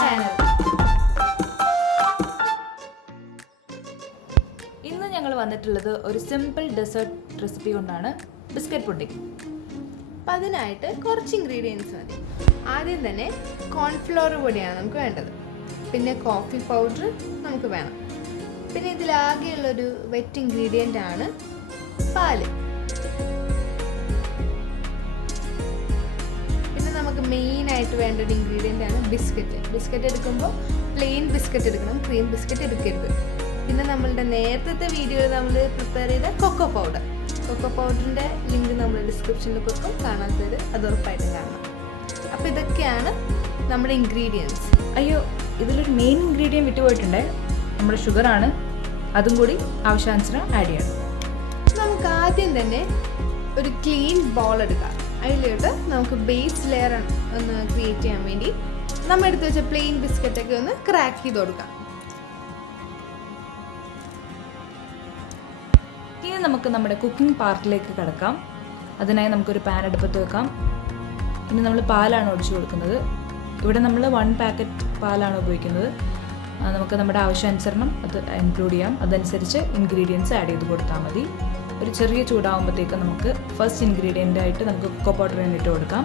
Channel. ഇന്ന് ഞങ്ങൾ വന്നിട്ടുള്ളത് ഒരു സിമ്പിൾ ഡെസേർട്ട് റെസിപ്പി കൊണ്ടാണ്, ബിസ്ക്കറ്റ് പുഡിംഗ്. അപ്പം അതിനായിട്ട് കുറച്ച് ഇൻഗ്രീഡിയൻസ് മതി. ആദ്യം തന്നെ കോൺഫ്ലവർ പൊടിയാണ് നമുക്ക് വേണ്ടത്. പിന്നെ കോഫി പൗഡർ നമുക്ക് വേണം. പിന്നെ ഇതിലാകെയുള്ളൊരു വെറ്റ് ഇൻഗ്രീഡിയൻ്റ് ആണ് പാല്. പിന്നെ നമുക്ക് മെയിനായിട്ട് വേണ്ട ഒരു ഇൻഗ്രീഡിയൻ്റ് ആണ് ബിസ്ക്കറ്റ്. ബിസ്ക്കറ്റ് എടുക്കുമ്പോൾ പ്ലെയിൻ ബിസ്ക്കറ്റ് എടുക്കണം, ക്രീം ബിസ്ക്കറ്റ് എടുക്കരുത്. പിന്നെ നമ്മളുടെ നേരത്തെ വീഡിയോയിൽ നമ്മൾ പ്രിപ്പയർ ചെയ്ത കൊക്കോ പൗഡറിൻ്റെ ലിങ്ക് നമ്മൾ ഡിസ്ക്രിപ്ഷനിൽ കൊടുക്കും. കാണാത്തവർ അത് ഉറപ്പായിട്ടും കാണണം. അപ്പോൾ ഇതൊക്കെയാണ് നമ്മുടെ ഇൻഗ്രീഡിയൻസ്. അയ്യോ, ഇതിലൊരു മെയിൻ ഇൻഗ്രീഡിയൻറ്റ് വിട്ടുപോയിട്ടുണ്ട്. നമ്മുടെ ഷുഗറാണ്, അതും കൂടി ആവശ്യാനുസരണം ആഡ് ചെയ്യണം. നമുക്ക് ആദ്യം തന്നെ ഒരു ക്ലീൻ ബോൾ എടുക്കാം. അതിലോട്ട് നമുക്ക് ബേസ് ലെയർ ഒന്ന് ക്രിയേറ്റ് ചെയ്യാൻ വേണ്ടി നമ്മൾ എടുത്ത് വെച്ച പ്ലെയിൻ ബിസ്ക്കറ്റൊക്കെ ഒന്ന് ക്രാക്ക് ചെയ്ത് കൊടുക്കാം. ഇനി നമുക്ക് നമ്മുടെ കുക്കിംഗ് പാർട്ടിലേക്ക് കിടക്കാം. അതിനായി നമുക്കൊരു പാൻ അടുപ്പത്ത് വെക്കാം. ഇനി നമ്മൾ പാലാണ് ഒഴിച്ചു കൊടുക്കുന്നത്. ഇവിടെ നമ്മൾ 1 പാക്കറ്റ് പാലാണ് ഉപയോഗിക്കുന്നത്. നമുക്ക് നമ്മുടെ ആവശ്യാനുസരണം അത് ഇൻക്ലൂഡ് ചെയ്യാം. അതനുസരിച്ച് ഇൻഗ്രീഡിയൻസ് ആഡ് ചെയ്ത് കൊടുത്താൽ മതി. ഒരു ചെറിയ ചൂടാകുമ്പോഴത്തേക്ക് നമുക്ക് ഫസ്റ്റ് ഇൻഗ്രീഡിയൻ്റ് ആയിട്ട് നമുക്ക് കൊക്കോ പൗഡർ ഇട്ട് കൊടുക്കാം.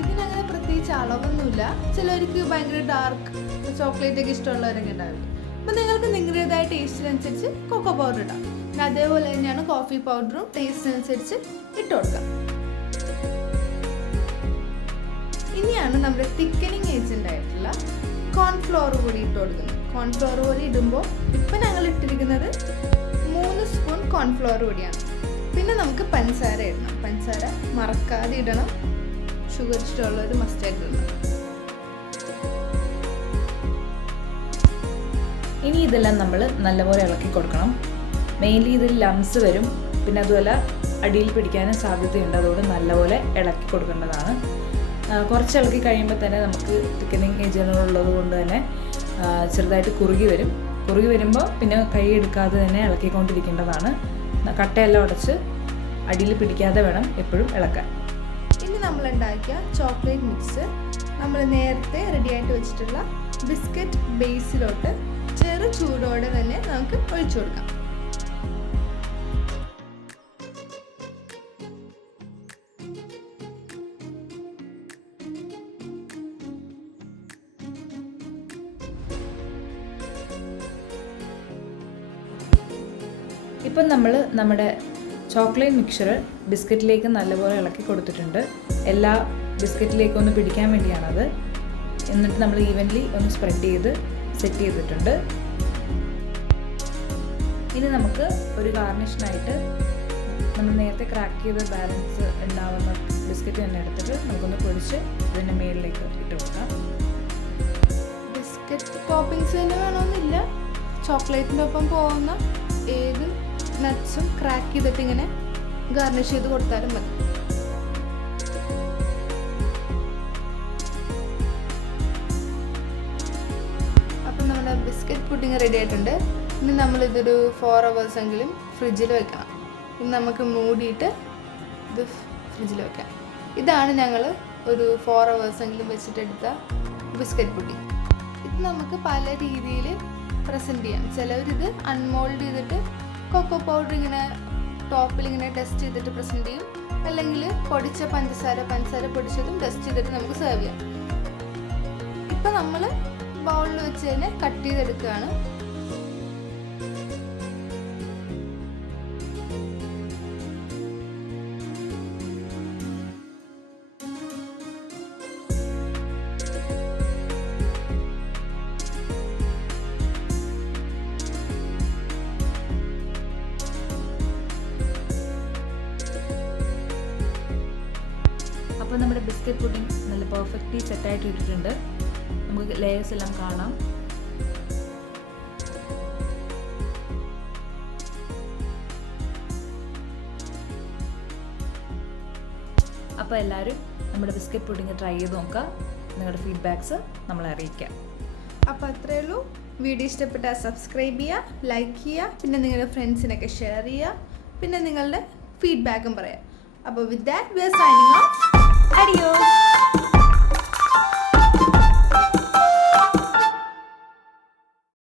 ഇതിനങ്ങനെ പ്രത്യേകിച്ച് അളവൊന്നുമില്ല. ചിലർക്ക് ഭയങ്കര ഡാർക്ക് ചോക്ലേറ്റ് ഒക്കെ ഇഷ്ടമുള്ളവരൊക്കെ ഉണ്ടാവില്ല. അപ്പം നിങ്ങൾക്ക് നിങ്ങളുടേതായ ടേസ്റ്റിനനുസരിച്ച് കൊക്കോ പൗഡർ ഇടാം. പിന്നെ അതേപോലെ തന്നെയാണ് കോഫി പൗഡറും ടേസ്റ്റിനനുസരിച്ച് ഇട്ട് കൊടുക്കാം. ഇനിയാണ് നമ്മുടെ തിക്കനിങ് ഏജൻ്റ് ആയിട്ടുള്ള കോൺഫ്ലവർ പൊടി ഇട്ട് കൊടുക്കുന്നത്. കോൺഫ്ലവർ പൊടി ഇടുമ്പോൾ ഇപ്പം ഞങ്ങൾ ഇട്ടിരിക്കുന്നത് 3 സ്പൂൺ കോൺഫ്ലവർ പൊടിയാണ്. പിന്നെ നമുക്ക് പഞ്ചസാര ഇടണം. പഞ്ചസാര മറക്കാതെ ഇടണം. ഷുഗർ ഇഷ്ടമുള്ളവർ മസ്റ്റായിട്ട് ഇടണം. ഇനി ഇതെല്ലാം നമ്മൾ നല്ലപോലെ ഇളക്കി കൊടുക്കണം. മെയിൻലി ഇതിൽ ലംസ് വരും, പിന്നെ അതുപോലെ അടിയിൽ പിടിക്കാനും സാധ്യതയുണ്ട്. അതുകൊണ്ട് നല്ലപോലെ ഇളക്കി കൊടുക്കേണ്ടതാണ്. കുറച്ച് ഇളക്കി കഴിയുമ്പോൾ തന്നെ നമുക്ക് തിക്കനിങ് ഏജൻറ്റുള്ളത് കൊണ്ട് തന്നെ ചെറുതായിട്ട് കുറുകി വരും. കുറുകി വരുമ്പോൾ പിന്നെ കൈ എടുക്കാതെ തന്നെ ഇളക്കിക്കൊണ്ടിരിക്കേണ്ടതാണ്. കട്ടയെല്ലാം ഉടച്ച് അടിയിൽ പിടിക്കാതെ വേണം എപ്പോഴും ഇളക്കാൻ. ഇനി നമ്മൾ ഉണ്ടാക്കിയ ചോക്ലേറ്റ് മിക്സ് നമ്മൾ നേരത്തെ റെഡിയായിട്ട് വെച്ചിട്ടുള്ള ബിസ്ക്കറ്റ് ബേസിലോട്ട് ചെറു ചൂടോടെ തന്നെ നമുക്ക് ഒഴിച്ചു കൊടുക്കാം. ഇപ്പം നമ്മൾ നമ്മുടെ ചോക്ലേറ്റ് മിക്സ്ചർ ബിസ്ക്കറ്റിലേക്ക് നല്ലപോലെ ഇളക്കി കൊടുത്തിട്ടുണ്ട്. എല്ലാ ബിസ്ക്കറ്റിലേക്കും ഒന്ന് പിടിക്കാൻ വേണ്ടിയാണത്. എന്നിട്ട് നമ്മൾ ഈവൻലി ഒന്ന് സ്പ്രെഡ് ചെയ്ത് സെറ്റ് ചെയ്തിട്ടുണ്ട്. ഇനി നമുക്ക് ഒരു ഗാർണിഷിനായിട്ട് നമ്മൾ നേരത്തെ ക്രാക്ക് ചെയ്ത് ബാലൻസ് ഉണ്ടാവുന്ന ബിസ്ക്കറ്റ് തന്നെ എടുത്തിട്ട് നമുക്കൊന്ന് പൊടിച്ച് ഇതിൻ്റെ മേളിലേക്ക് ഇട്ട് കൊടുക്കാം. ബിസ്ക്കറ്റ് ടോപ്പിങ്സ് തന്നെ വേണമെന്നില്ല. ചോക്ലേറ്റിൻ്റെ ഒപ്പം പോകുന്ന ഏത് നട്ട്സും ക്രാക്ക് ചെയ്തിട്ട് ഇങ്ങനെ ഗാർണിഷ് ചെയ്ത് കൊടുത്താലും മതി. അപ്പം നമ്മുടെ ബിസ്ക്കറ്റ് പുഡിങ് റെഡി ആയിട്ടുണ്ട്. ഇനി നമ്മളിതൊരു 4 hours എങ്കിലും ഫ്രിഡ്ജിൽ വെക്കണം. ഇനി നമുക്ക് മൂടിയിട്ട് ഇത് ഫ്രിഡ്ജിൽ വെക്കാം. ഇതാണ് ഞങ്ങൾ ഒരു 4 hours എങ്കിലും വെച്ചിട്ടെടുത്ത ബിസ്ക്കറ്റ് പുഡിങ്. ഇത് നമുക്ക് പല രീതിയിൽ പ്രസൻറ്റ് ചെയ്യാം. ചിലവരിത് അൺമോൾഡ് ചെയ്തിട്ട് കൊക്കോ പൗഡർ ഇങ്ങനെ ടോപ്പിൽ ഇങ്ങനെ ടെസ്റ്റ് ചെയ്തിട്ട് പ്രസൻറ്റ് ചെയ്യും. അല്ലെങ്കിൽ പൊടിച്ച പഞ്ചസാര പൊടിച്ചതും ടെസ്റ്റ് ചെയ്തിട്ട് നമുക്ക് സെർവ് ചെയ്യാം. ഇപ്പം നമ്മൾ ബൗളിൽ വെച്ച് തന്നെ കട്ട് ചെയ്തെടുക്കുകയാണ്. അപ്പോൾ നമ്മുടെ ബിസ്ക്കറ്റ് പുഡിംഗ് നല്ല പെർഫെക്റ്റ്ലി സെറ്റായിട്ട് ഇട്ടിട്ടുണ്ട്. നമുക്ക് ലെയേഴ്സ് എല്ലാം കാണാം. അപ്പോൾ എല്ലാവരും നമ്മുടെ ബിസ്ക്കറ്റ് പുഡിംഗ് ട്രൈ ചെയ്ത് നോക്കുക. നിങ്ങളുടെ ഫീഡ്ബാക്ക്സ് നമ്മളെ അറിയിക്കാം. അപ്പോൾ അത്രയേ ഉള്ളൂ. വീഡിയോ ഇഷ്ടപ്പെട്ടാൽ സബ്സ്ക്രൈബ് ചെയ്യുക, ലൈക്ക് ചെയ്യുക, പിന്നെ നിങ്ങളുടെ ഫ്രണ്ട്സിനൊക്കെ ഷെയർ ചെയ്യുക, പിന്നെ നിങ്ങളുടെ ഫീഡ്ബാക്കും പറയാം. അപ്പോൾ with that we are signing off. Adios!